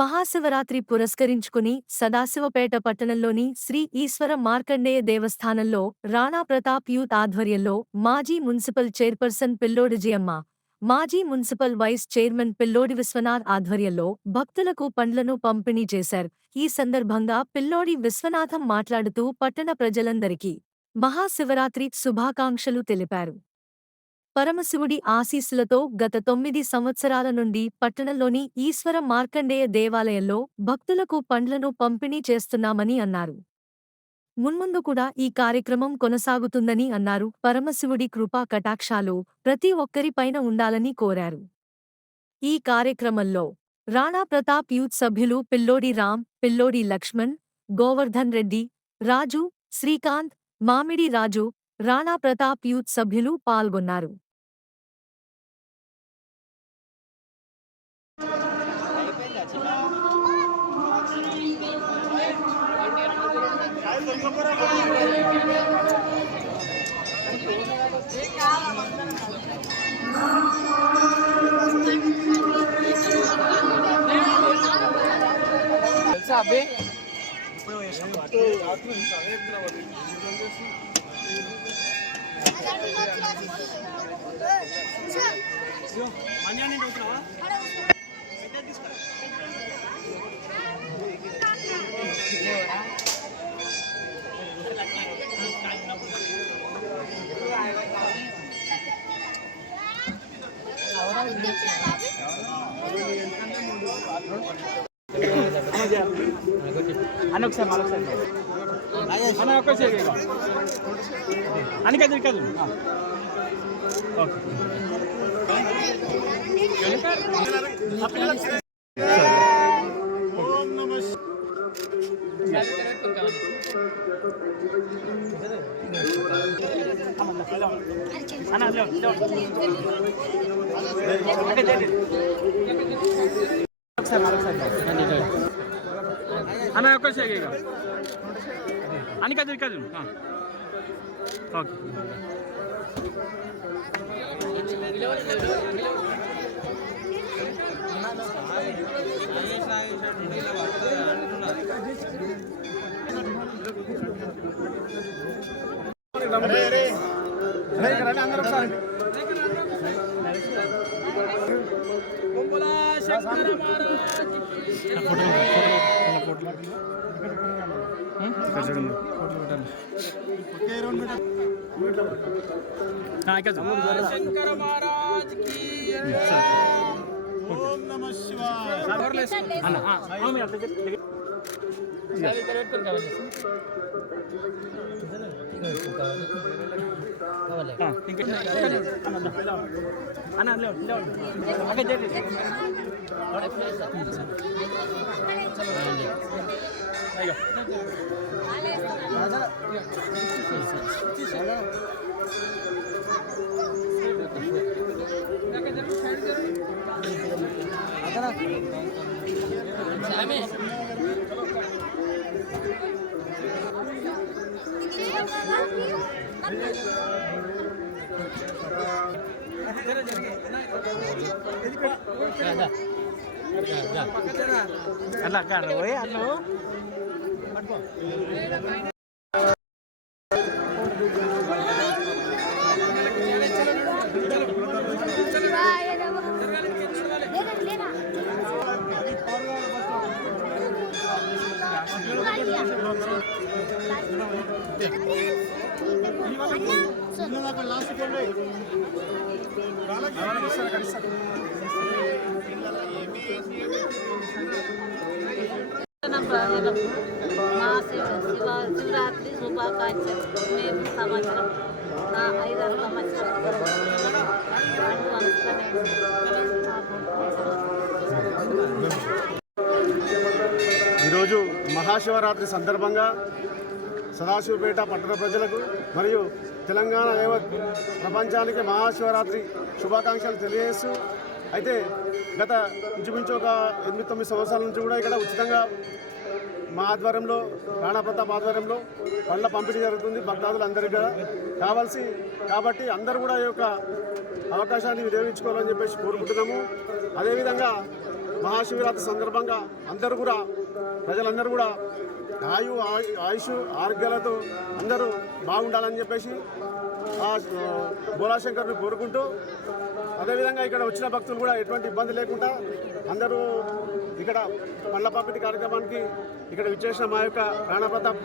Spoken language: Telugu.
మహాశివరాత్రి పురస్కరించుకుని సదాశివపేట పట్టణంలోని శ్రీ ఈశ్వర మార్కండేయ దేవస్థానంలో రాణా ప్రతాప్ యూత్ ఆధ్వర్యంలో మాజీ మున్సిపల్ చైర్పర్సన్ పిల్లోడి జియమ్మ, మాజీ మున్సిపల్ వైస్ చైర్మన్ పిల్లోడి విశ్వనాథ్ ఆధ్వర్యంలో భక్తులకు పండ్లను పంపిణీ చేశారు. ఈ సందర్భంగా పిల్లోడి విశ్వనాథం మాట్లాడుతూ పట్టణ ప్రజలందరికీ మహాశివరాత్రి శుభాకాంక్షలు తెలిపారు. పరమశివుడి ఆశీస్సులతో గత 9 సంవత్సరాల నుండి పట్టణంలోని ఈశ్వర మార్కండేయ దేవాలయంలో భక్తులకు పండ్లను పంపిణీ చేస్తున్నామని అన్నారు. మున్ముందు కూడా ఈ కార్యక్రమం కొనసాగుతుందని అన్నారు. పరమశివుడి కృపా కటాక్షాలు ప్రతి ఒక్కరిపైన ఉండాలని కోరారు. ఈ కార్యక్రమంలో రాణా ప్రతాప్ యూత్ సభ్యులు పిల్లోడి రామ్, పిల్లోడి లక్ష్మణ్, గోవర్ధన్ రెడ్డి, రాజు, శ్రీకాంత్, మామిడి రాజు, రాణా ప్రతాప్ యూత్ సభ్యులు పాల్గొన్నారు. Sabe? Ano sa malak sa ano ako sa iyo ani ka dito okay Om Namah Ana leo Ana ako sa iyo ani ka dito okay Shankar Maharaj की ओम नमः शिवाय Anak karo ya anu. Shivaratri శుభాకాంక్షలు. మేము సంవత్సరం 5 సంవత్సరాలు ఈరోజు మహాశివరాత్రి సందర్భంగా సదాశివపేట పట్టణ ప్రజలకు మరియు తెలంగాణ యావత్ ప్రపంచానికి మహాశివరాత్రి శుభాకాంక్షలు తెలియజేస్తూ అయితే గత ఇంచుమించు ఒక 8-9 సంవత్సరాల నుంచి కూడా ఇక్కడ ఉచితంగా మా ఆధ్వర్యంలో రాణా ప్రతాప్ ఆధ్వర్యంలో పండ్ల పంపిణీ జరుగుతుంది భక్తాదులందరికీ కూడా కాబట్టి అందరూ కూడా ఈ యొక్క అవకాశాన్ని వినియోగించుకోవాలని చెప్పేసి కోరుకుంటున్నాము. అదేవిధంగా మహాశివరాత్రి సందర్భంగా ప్రజలందరూ కూడా ఆయుష్ ఆరోగ్యాలతో అందరూ బాగుండాలని చెప్పేసి ఆ బోలాశంకర్ని కోరుకుంటూ, అదేవిధంగా ఇక్కడ వచ్చిన భక్తులు కూడా ఎటువంటి ఇబ్బంది లేకుండా అందరూ ఇక్కడ పండ్ల పంపిణీ కార్యక్రమానికి ఇక్కడ విచ్చేసిన మా యొక్క ప్రాణప్రతాప్